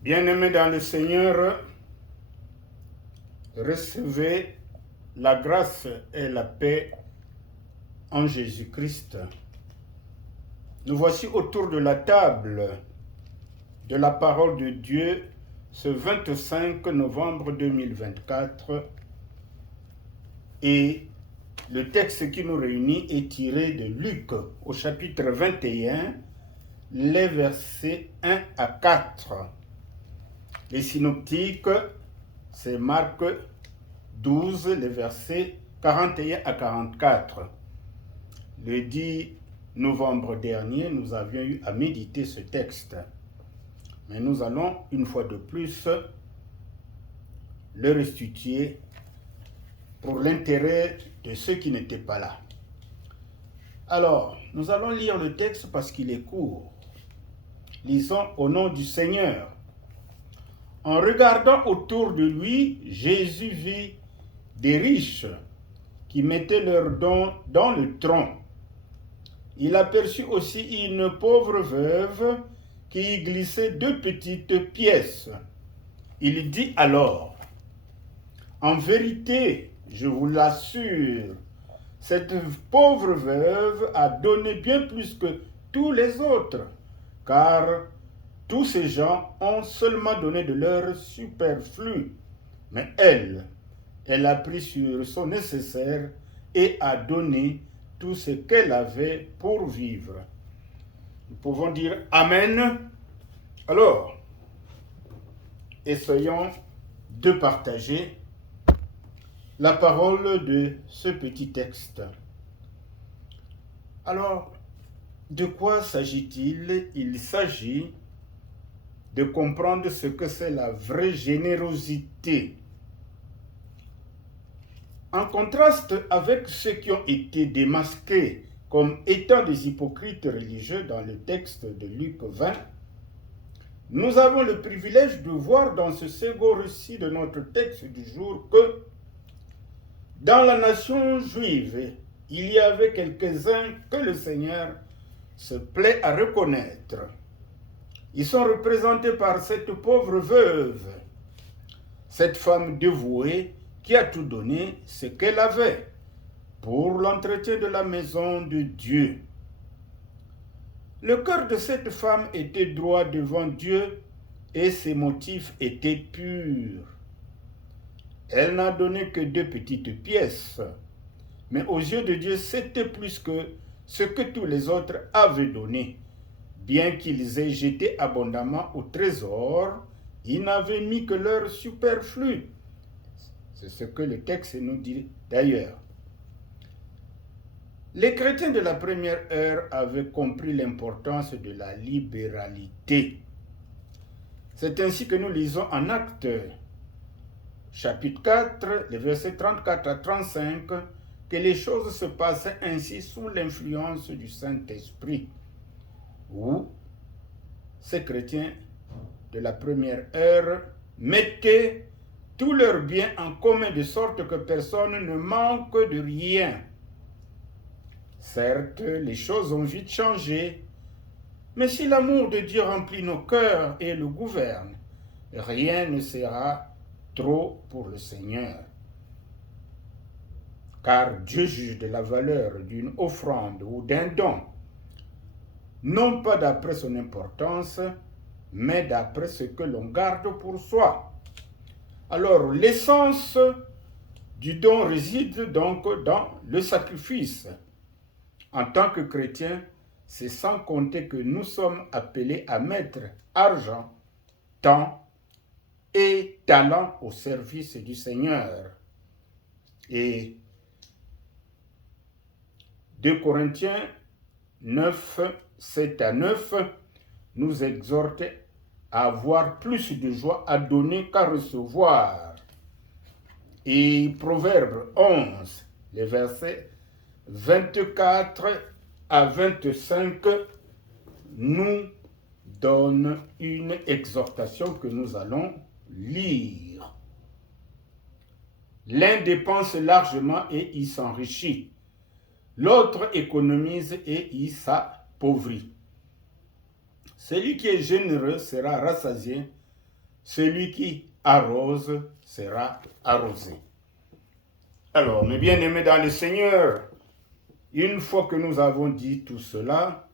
Bien-aimés dans le Seigneur, recevez la grâce et la paix en Jésus-Christ. Nous voici autour de la table de la parole de Dieu ce 25 novembre 2024 et le texte qui nous réunit est tiré de Luc au chapitre 21, les versets 1 à 4. Les synoptiques, c'est Marc 12, les versets 41 à 44. Le 10 novembre dernier, nous avions eu à méditer ce texte. Mais nous allons, une fois de plus, le restituer pour l'intérêt de ceux qui n'étaient pas là. Alors, nous allons lire le texte parce qu'il est court. Lisons au nom du Seigneur. En regardant autour de lui, Jésus vit des riches qui mettaient leurs dons dans le tronc. Il aperçut aussi une pauvre veuve qui y glissait 2 petites pièces. Il dit alors, « En vérité, je vous l'assure, cette pauvre veuve a donné bien plus que tous les autres, car tous ces gens ont seulement donné de leur superflu, mais elle a pris sur son nécessaire et a donné tout ce qu'elle avait pour vivre. » Nous pouvons dire Amen. Alors, essayons de partager la parole de ce petit texte. Alors, de quoi s'agit-il? Il s'agit de comprendre ce que c'est la vraie générosité. En contraste avec ceux qui ont été démasqués comme étant des hypocrites religieux dans le texte de Luc 20, nous avons le privilège de voir dans ce second récit de notre texte du jour que dans la nation juive, il y avait quelques-uns que le Seigneur se plaît à reconnaître. Ils sont représentés par cette pauvre veuve, cette femme dévouée qui a tout donné ce qu'elle avait pour l'entretien de la maison de Dieu. Le cœur de cette femme était droit devant Dieu et ses motifs étaient purs. Elle n'a donné que 2 petites pièces, mais aux yeux de Dieu, c'était plus que ce que tous les autres avaient donné. Bien qu'ils aient jeté abondamment au trésor, ils n'avaient mis que leur superflu. C'est ce que le texte nous dit d'ailleurs. Les chrétiens de la première heure avaient compris l'importance de la libéralité. C'est ainsi que nous lisons en Actes, chapitre 4, les versets 34 à 35, que les choses se passaient ainsi sous l'influence du Saint-Esprit, où ces chrétiens de la première heure mettaient tous leurs biens en commun de sorte que personne ne manque de rien. Certes, les choses ont vite changé, mais si l'amour de Dieu remplit nos cœurs et le gouverne, rien ne sera trop pour le Seigneur. Car Dieu juge de la valeur d'une offrande ou d'un don, non pas d'après son importance, mais d'après ce que l'on garde pour soi. Alors, l'essence du don réside donc dans le sacrifice. En tant que chrétiens, c'est sans compter que nous sommes appelés à mettre argent, temps et talent au service du Seigneur. Et 2 Corinthiens 9, 7 à 9 nous exhorte à avoir plus de joie à donner qu'à recevoir. Et Proverbe 11, les versets 24 à 25 nous donne une exhortation que nous allons lire. L'un dépense largement et il s'enrichit. L'autre économise et il s'appauvrit. Celui qui est généreux sera rassasié, celui qui arrose sera arrosé. Alors, mes bien-aimés dans le Seigneur, une fois que nous avons dit tout cela,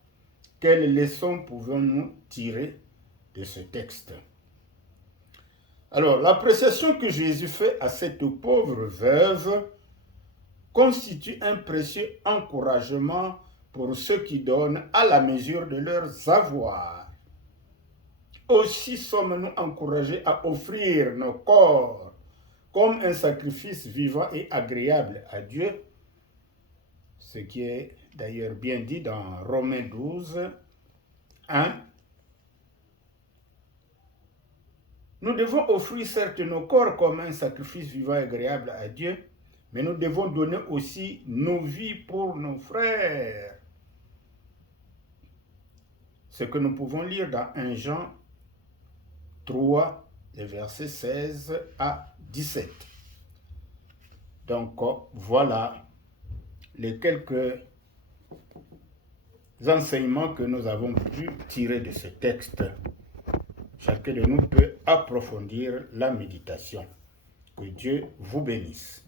quelles leçons pouvons-nous tirer de ce texte? Alors, l'appréciation que Jésus fait à cette pauvre veuve constitue un précieux encouragement pour ceux qui donnent à la mesure de leurs avoirs. Aussi sommes-nous encouragés à offrir nos corps comme un sacrifice vivant et agréable à Dieu, ce qui est d'ailleurs bien dit dans Romains 12, 1. Nous devons offrir certes nos corps comme un sacrifice vivant et agréable à Dieu, mais nous devons donner aussi nos vies pour nos frères. Ce que nous pouvons lire dans 1 Jean 3, les versets 16 à 17. Donc voilà les quelques enseignements que nous avons pu tirer de ce texte. Chacun de nous peut approfondir la méditation. Que Dieu vous bénisse.